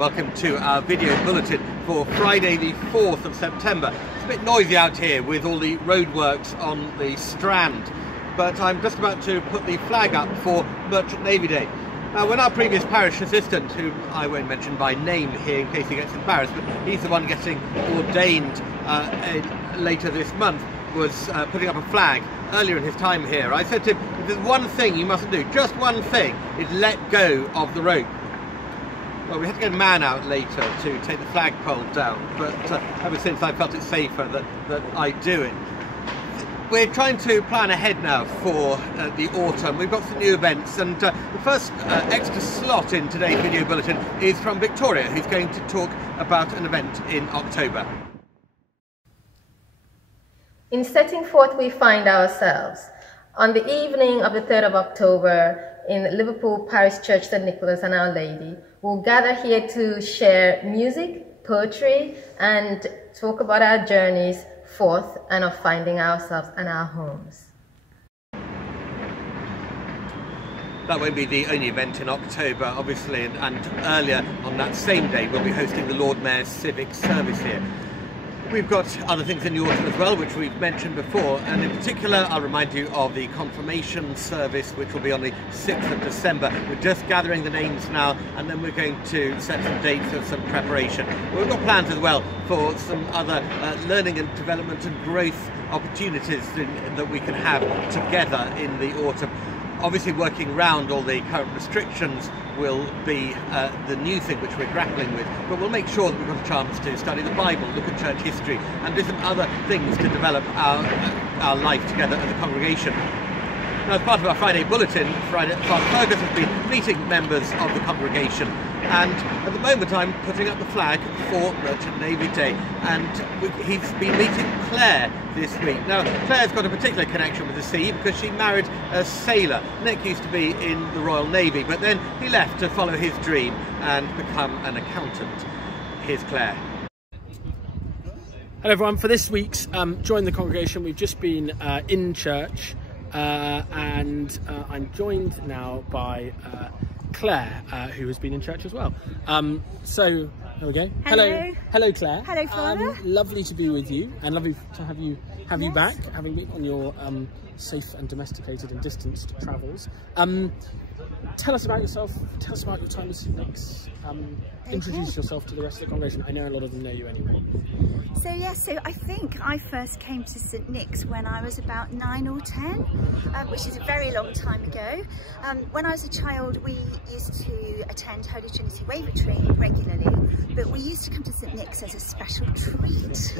Welcome to our video bulletin for Friday the 4th of September. It's a bit noisy out here with all the roadworks on the Strand, but I'm just about to put the flag up for Merchant Navy Day. Now, when our previous parish assistant, who I won't mention by name here in case he gets embarrassed, but he's the one getting ordained later this month, was putting up a flag earlier in his time here, I said to him, if there's one thing you mustn't do, just one thing, is let go of the rope. Well, we had to get a man out later to take the flagpole down, but ever since I felt it safer that I do it. We're trying to plan ahead now for the autumn. We've got some new events, and the first extra slot in today's video bulletin is from Victoria, who's going to talk about an event in October. In setting forth we find ourselves. On the evening of the 3rd of October in Liverpool Parish Church St. Nicholas and Our Lady, we'll gather here to share music, poetry, and talk about our journeys forth and of finding ourselves and our homes. That won't be the only event in October, obviously, and earlier on that same day we'll be hosting the Lord Mayor's Civic Service here. We've got other things in the autumn as well, which we've mentioned before, and in particular I'll remind you of the confirmation service, which will be on the 6th of December. We're just gathering the names now, and then we're going to set some dates of some preparation. We've got plans as well for some other learning and development and growth opportunities that we can have together in the autumn. Obviously, working around all the current restrictions will be the new thing which we're grappling with, but we'll make sure that we've got a chance to study the Bible, look at church history, and do some other things to develop our life together as a congregation. Now, as part of our Friday bulletin, Father Fergus has been meeting members of the congregation, and at the moment I'm putting up the flag for Merchant Navy Day, and he's been meeting Claire this week. Now, Claire's got a particular connection with the sea because she married a sailor. Nick used to be in the Royal Navy, but then he left to follow his dream and become an accountant. Here's Claire. Hello everyone, for this week's Join the Congregation, we've just been in church and I'm joined now by Claire, who has been in church as well. So there we go. Hello Claire. Hello Father. Lovely to be with you, and lovely to have you back, having been on your safe and domesticated and distanced travels. Tell us about yourself. Tell us about your time at St. Nick's. Introduce yourself to the rest of the congregation. I know a lot of them know you anyway. So I think I first came to St. Nick's when I was about 9 or 10, which is a very long time ago. When I was a child, we used to attend Holy Trinity Wavertree regularly, but we used to come to St. Nick's as a special treat.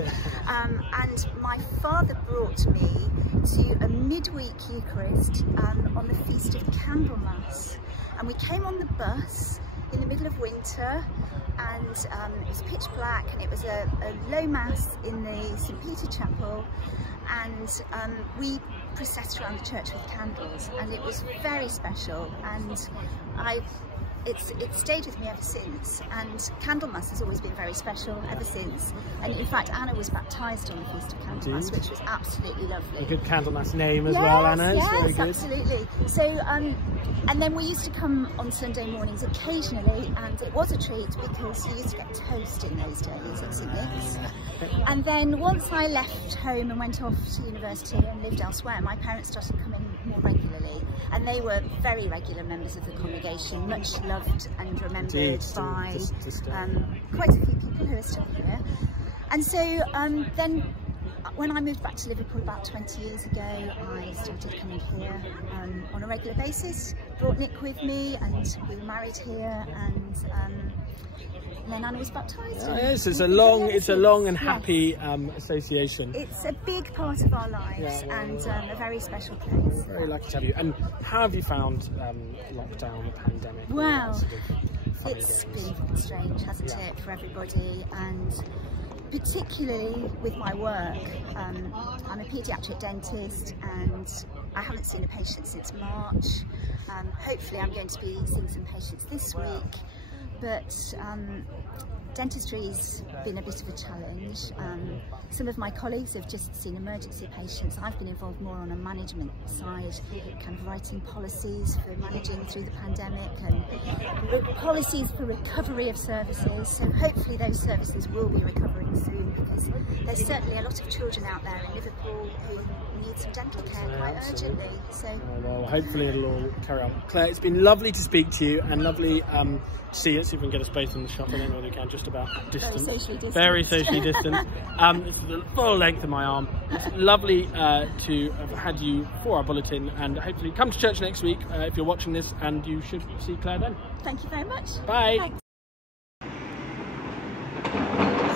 And my father brought me to a midweek Eucharist on the Feast of Candlemas. And we came on the bus in the middle of winter, and it was pitch black, and it was a low mass in the St. Peter Chapel, and we processed around the church with candles, and it was very special, and it stayed with me ever since, and Candlemas has always been very special ever since. And in fact, Anna was baptised on the Feast of Candlemas, which was absolutely lovely. A good Candlemas name as well, Anna. Yes, very good. Absolutely. So, and then we used to come on Sunday mornings occasionally, and it was a treat because you used to get toast in those days at St. Nick's. And then once I left home and went off to university and lived elsewhere, my parents started coming more regularly, and they were very regular members of the congregation, much loved and remembered by quite a few people who are still here. And so then when I moved back to Liverpool about 20 years ago, I started coming here on a regular basis, brought Nick with me, and we were married here, and then Anna was baptised. Yes, it's a long and happy association. It's a big part of our lives, and a very special place. Very lucky to have you. And how have you found lockdown, the pandemic? Well, it's been strange, hasn't it, for everybody, and particularly with my work. I'm a paediatric dentist, and I haven't seen a patient since March. Hopefully I'm going to be seeing some patients this week, but dentistry's been a bit of a challenge. Some of my colleagues have just seen emergency patients. I've been involved more on a management side, kind of writing policies for managing through the pandemic and policies for recovery of services. So hopefully those services will be recovering soon, because there's certainly a lot of children out there in Liverpool who need some dental care quite urgently. So well, hopefully it'll all carry on. Claire, it's been lovely to speak to you and lovely to see it. See if we can get a space in the shop. I don't know whether we can, just about distant. Very socially distant. Very socially distant. This is the full length of my arm. It's lovely to have had you for our bulletin, and hopefully come to church next week if you're watching this, and you should see Claire then. Thank you very much. Bye. Thanks.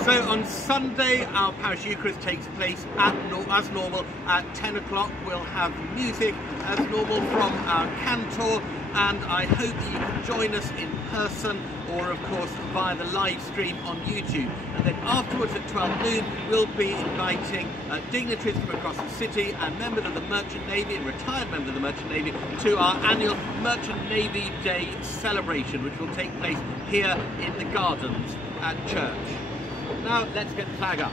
So on Sunday, our parish Eucharist takes place as normal at 10 o'clock. We'll have music as normal from our cantor, and I hope that you can join us in person, or of course via the live stream on YouTube. And then afterwards at 12 noon, we'll be inviting dignitaries from across the city and members of the Merchant Navy and retired members of the Merchant Navy to our annual Merchant Navy Day celebration, which will take place here in the gardens at church. Now let's get the flag up.